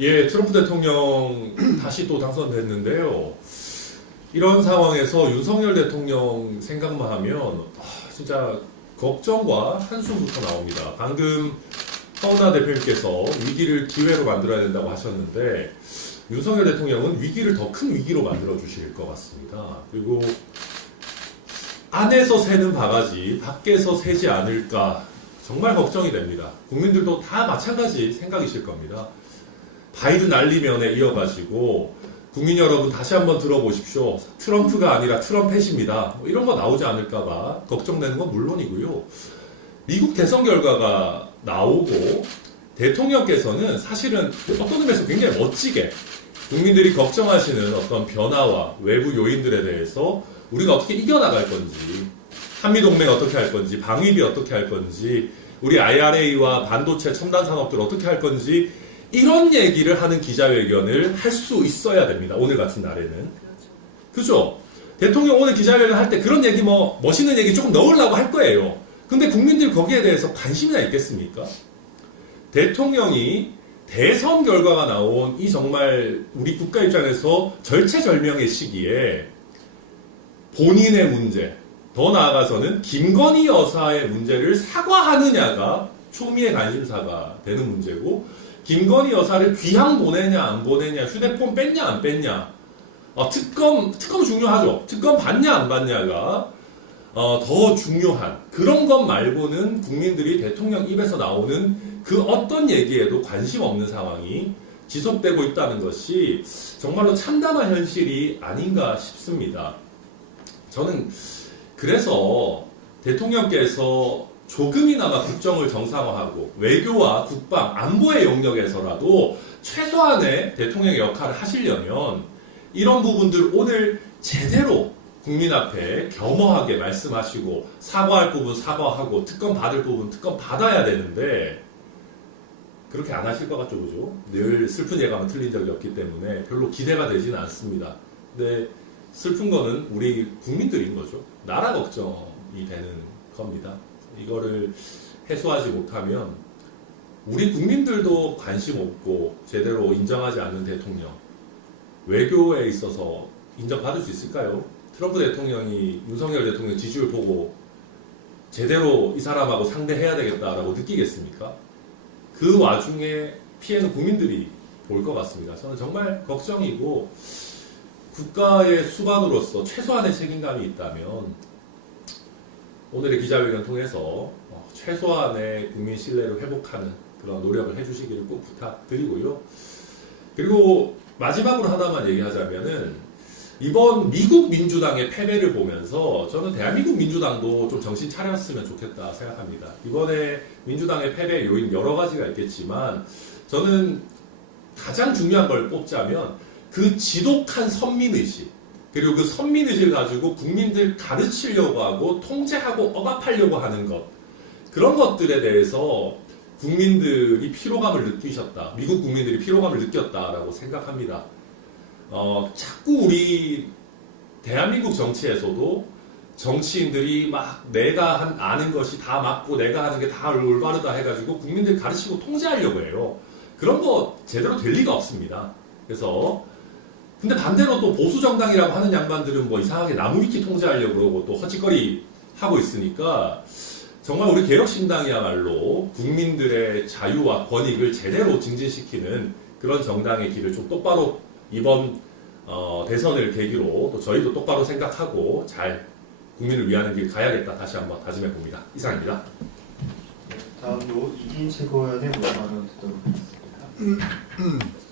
예, 트럼프 대통령 다시 또 당선됐는데요. 이런 상황에서 윤석열 대통령 생각만 하면 진짜 걱정과 한숨부터 나옵니다. 방금 허은하 대표님께서 위기를 기회로 만들어야 된다고 하셨는데 윤석열 대통령은 위기를 더 큰 위기로 만들어 주실 것 같습니다. 그리고 안에서 새는 바가지 밖에서 새지 않을까 정말 걱정이 됩니다. 국민들도 다 마찬가지 생각이실 겁니다. 바이든 난리면에 이어가지고 국민 여러분 다시 한번 들어보십시오. 트럼프가 아니라 트럼펫입니다. 뭐 이런 거 나오지 않을까봐 걱정되는 건 물론이고요. 미국 대선 결과가 나오고 대통령께서는 사실은 어떤 의미에서 굉장히 멋지게 국민들이 걱정하시는 어떤 변화와 외부 요인들에 대해서 우리가 어떻게 이겨나갈 건지, 한미동맹 어떻게 할 건지, 방위비 어떻게 할 건지, 우리 IRA와 반도체 첨단 산업들 어떻게 할 건지 이런 얘기를 하는 기자회견을 할 수 있어야 됩니다. 오늘 같은 날에는. 그죠? 대통령 오늘 기자회견 할 때 그런 얘기 멋있는 얘기 조금 넣으려고 할 거예요. 근데 국민들 거기에 대해서 관심이나 있겠습니까? 대통령이 대선 결과가 나온 이 정말 우리 국가 입장에서 절체절명의 시기에 본인의 문제, 더 나아가서는 김건희 여사의 문제를 사과하느냐가 초미의 관심사가 되는 문제고, 김건희 여사를 귀향 보내냐 안 보내냐, 휴대폰 뺐냐 안 뺐냐, 특검 중요하죠. 특검 받냐 안 받냐가 더 중요한 그런 것 말고는 국민들이 대통령 입에서 나오는 그 어떤 얘기에도 관심 없는 상황이 지속되고 있다는 것이 정말로 참담한 현실이 아닌가 싶습니다. 저는 그래서 대통령께서 조금이나마 국정을 정상화하고 외교와 국방, 안보의 영역에서라도 최소한의 대통령의 역할을 하시려면 이런 부분들 오늘 제대로 국민 앞에 겸허하게 말씀하시고 사과할 부분 사과하고 특검 받을 부분 특검 받아야 되는데 그렇게 안 하실 것 같죠, 그죠? 늘 슬픈 예감은 틀린 적이 없기 때문에 별로 기대가 되지는 않습니다. 근데 슬픈 거는 우리 국민들인 거죠. 나라 걱정이 되는 겁니다. 이거를 해소하지 못하면 우리 국민들도 관심 없고 제대로 인정하지 않는 대통령, 외교에 있어서 인정받을 수 있을까요? 트럼프 대통령이 윤석열 대통령 지지율 보고 제대로 이 사람하고 상대해야 되겠다라고 느끼겠습니까? 그 와중에 피해는 국민들이 볼 것 같습니다. 저는 정말 걱정이고 국가의 수반으로서 최소한의 책임감이 있다면 오늘의 기자회견 통해서 최소한의 국민 신뢰를 회복하는 그런 노력을 해주시기를 꼭 부탁드리고요. 그리고 마지막으로 하나만 얘기하자면은 이번 미국 민주당의 패배를 보면서 저는 대한민국 민주당도 좀 정신 차렸으면 좋겠다 생각합니다. 이번에 민주당의 패배 요인 여러 가지가 있겠지만 저는 가장 중요한 걸 뽑자면 그 지독한 선민의식, 그리고 그 선민의식을 가지고 국민들 가르치려고 하고 통제하고 억압하려고 하는 것, 그런 것들에 대해서 국민들이 피로감을 느끼셨다. 미국 국민들이 피로감을 느꼈다라고 생각합니다. 자꾸 우리 대한민국 정치에서도 정치인들이 막 내가 아는 것이 다 맞고 내가 하는 게 다 올바르다 해가지고 국민들 가르치고 통제하려고 해요. 그런 거 제대로 될 리가 없습니다. 그래서 근데 반대로 또 보수 정당이라고 하는 양반들은 뭐 이상하게 나무위키 통제하려고 그러고 또 헛짓거리 하고 있으니까 정말 우리 개혁신당이야말로 국민들의 자유와 권익을 제대로 증진시키는 그런 정당의 길을 좀 똑바로 이번 대선을 계기로 또 저희도 똑바로 생각하고 잘 국민을 위하는 길 가야겠다 다시 한번 다짐해 봅니다. 이상입니다. 다음으로 이진 최고위원의 모습 듣도록 하겠습니다.